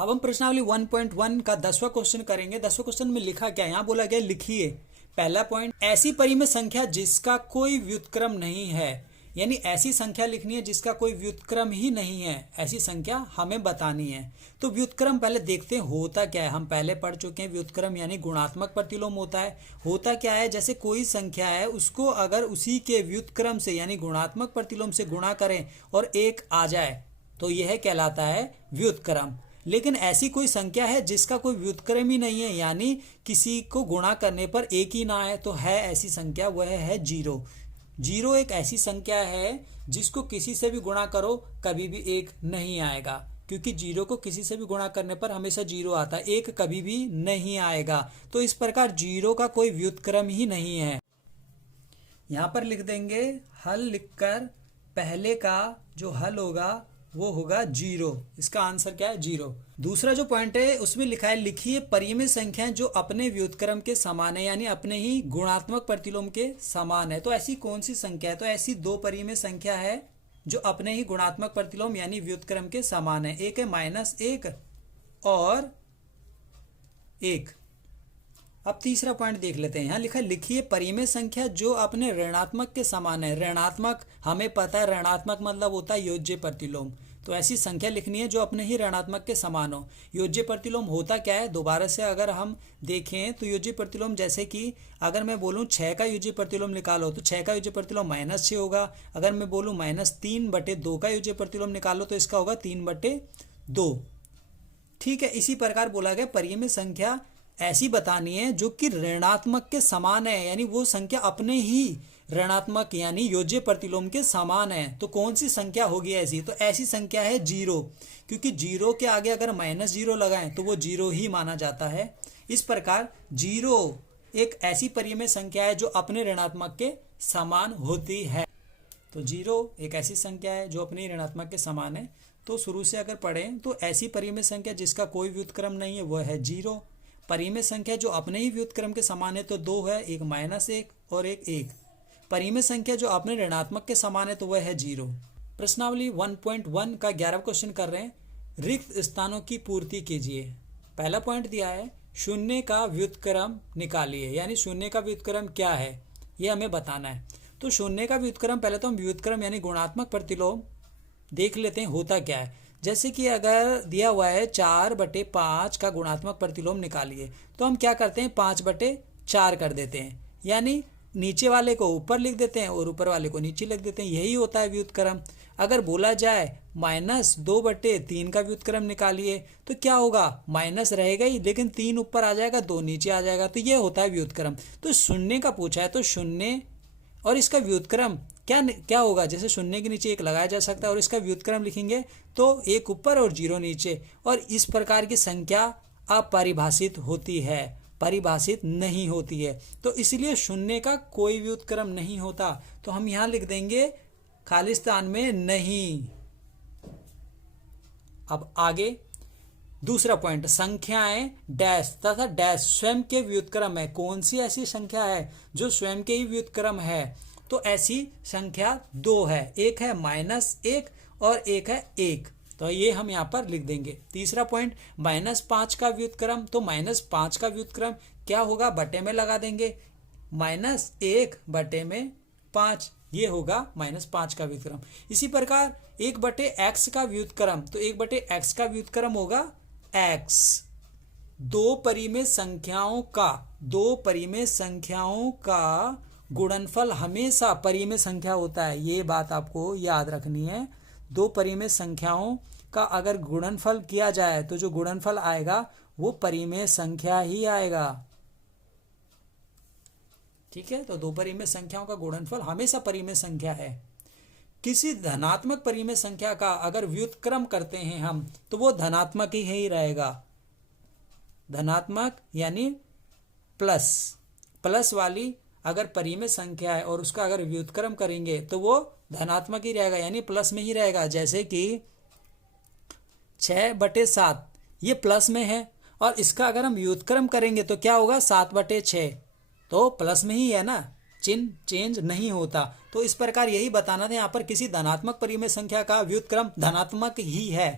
अब हम प्रश्नावली 1.1 का 10वां क्वेश्चन करेंगे। 10वें क्वेश्चन में लिखा क्या है, यहाँ बोला गया लिखिए। पहला पॉइंट, ऐसी परिमेय संख्या जिसका कोई व्युत्क्रम नहीं है, यानी ऐसी संख्या लिखनी है जिसका कोई व्युत्क्रम ही नहीं है, ऐसी संख्या हमें बतानी है। तो व्युत्क्रम पहले देखते हैं होता क्या है। हम पहले पढ़ चुके हैं व्युत्क्रम यानी गुणात्मक प्रतिलोम होता है। होता क्या है, जैसे कोई संख्या है उसको अगर उसी के व्युत्क्रम से यानी गुणात्मक प्रतिलोम से गुणा करें और एक आ जाए तो यह कहलाता है व्युत्क्रम। लेकिन ऐसी कोई संख्या है जिसका कोई व्युत्क्रम ही नहीं है, यानी किसी को गुणा करने पर एक ही ना आए, तो है ऐसी संख्या, वह है जीरो। जीरो एक ऐसी संख्या है जिसको किसी से भी गुणा करो कभी भी एक नहीं आएगा, क्योंकि जीरो को किसी से भी गुणा करने पर हमेशा जीरो आता है, एक कभी भी नहीं आएगा। तो इस प्रकार जीरो का कोई व्युत्क्रम ही नहीं है। यहां पर लिख देंगे हल लिखकर, पहले का जो हल होगा वो होगा जीरो। इसका आंसर क्या है, जीरो। दूसरा जो पॉइंट है उसमें लिखा है लिखिए परिमेय संख्याएं जो अपने व्युत्क्रम के समान है, यानी अपने ही गुणात्मक प्रतिलोम के समान है। तो ऐसी कौन सी संख्या है, तो ऐसी दो परिमेय संख्या है जो अपने ही गुणात्मक प्रतिलोम यानी व्युत्क्रम के समान है। एक है -1 और 1। अब तीसरा पॉइंट देख लेते हैं। यहाँ लिखा है लिखिए परिमेय संख्या जो अपने ऋणात्मक के समान है। ऋणात्मक हमें पता है, ऋणात्मक मतलब होता है योज्य प्रतिलोम। तो ऐसी संख्या लिखनी है जो अपने ही ऋणात्मक के समान हो। योज्य प्रतिलोम होता क्या है, दोबारा से अगर हम देखें तो योज्य प्रतिलोम जैसे कि अगर मैं बोलूँ 6 का योज्य प्रतिलोम निकालो तो 6 का योज्य प्रतिलोम -6 होगा। अगर मैं बोलूँ -3/2 का योज्य प्रतिलोम निकालो तो इसका होगा 3/2। ठीक है, इसी प्रकार बोला गया परिमेय संख्या ऐसी बतानी है जो कि ऋणात्मक के समान है, यानी वो संख्या अपने ही ऋणात्मक यानी योज्य प्रतिलोम के समान है। तो कौन सी संख्या होगी ऐसी, तो ऐसी संख्या है जीरो, क्योंकि जीरो के आगे अगर -0 लगाएं तो वो जीरो ही माना जाता है। इस प्रकार जीरो एक ऐसी परिमेय संख्या है जो अपने ऋणात्मक के समान होती है। तो जीरो एक ऐसी संख्या है जो अपने ऋणात्मक के समान है। तो शुरू से अगर पढ़ें तो ऐसी परिमेय संख्या जिसका कोई व्युत्क्रम नहीं है वह है जीरो। परिमेय संख्या जो अपने ही व्युत्क्रम के समान है तो दो है, एक -1 और एक 1। परिमेय संख्या जो अपने ऋणात्मक के समान है तो वह है जीरो। प्रश्नावली 1.1 का 11वां क्वेश्चन कर रहे हैं। रिक्त स्थानों की पूर्ति कीजिए। पहला पॉइंट दिया है शून्य का व्युत्क्रम निकालिए, यानी शून्य का व्युत्क्रम क्या है ये हमें बताना है। तो शून्य का व्युत्क्रम, पहले तो हम व्युत्क्रम यानी गुणात्मक प्रतिलोम देख लेते हैं होता क्या है। जैसे कि अगर दिया हुआ है 4/5 का गुणात्मक प्रतिलोम निकालिए, तो हम क्या करते हैं 5/4 कर देते हैं, यानी नीचे वाले को ऊपर लिख देते हैं और ऊपर वाले को नीचे लिख देते हैं। यही होता है व्युत्क्रम। अगर बोला जाए -2/3 का व्युत्क्रम निकालिए तो क्या होगा, माइनस रहेगा ही लेकिन 3 ऊपर आ जाएगा 2 नीचे आ जाएगा, तो ये होता है व्युत्क्रम। तो शून्य का पूछा है तो शून्य और इसका व्युत्क्रम क्या होगा, जैसे शून्य के नीचे 1 लगाया जा सकता है और इसका व्युत्क्रम लिखेंगे तो 1 ऊपर और 0 नीचे, और इस प्रकार की संख्या अपरिभाषित होती है, परिभाषित नहीं होती है। तो इसलिए शून्य का कोई व्युत्क्रम नहीं होता। तो हम यहां लिख देंगे खालिस्तान में नहीं। अब आगे दूसरा पॉइंट, संख्याएं डैश तथा डैश स्वयं के व्युत्क्रम है। कौन सी ऐसी संख्या है जो स्वयं के ही व्युत्क्रम है, तो ऐसी संख्या 2 है। एक है -1 और एक है 1, तो ये हम यहाँ पर लिख देंगे। तीसरा पॉइंट -5 का व्युत्क्रम, तो -5 का व्युत्क्रम क्या होगा, बटे में लगा देंगे, -1/5 ये होगा -5 का व्युत्क्रम। इसी प्रकार 1/x का व्युत्क्रम, तो 1/x का व्युत्क्रम होगा x। दो परिमेय संख्याओं का गुणनफल हमेशा परिमेय संख्या होता है, ये बात आपको याद रखनी है। दो परिमेय संख्याओं का अगर गुणनफल किया जाए तो जो गुणनफल आएगा वो परिमेय संख्या ही आएगा। ठीक है, तो दो परिमेय संख्याओं का गुणनफल हमेशा परिमेय संख्या है। किसी धनात्मक परिमेय संख्या का अगर व्युत्क्रम करते हैं हम तो वो धनात्मक ही रहेगा। धनात्मक यानी प्लस वाली अगर परिमेय संख्या है और उसका अगर व्युत्क्रम करेंगे तो वो धनात्मक ही रहेगा, यानी प्लस में ही रहेगा। जैसे कि 6/7 ये प्लस में है और इसका अगर हम व्युत्क्रम करेंगे तो क्या होगा 7/6, तो प्लस में ही है ना, चिन्ह चेंज नहीं होता। तो इस प्रकार यही बताना था, यहाँ पर किसी धनात्मक परिमेय संख्या का व्युत्क्रम धनात्मक ही है।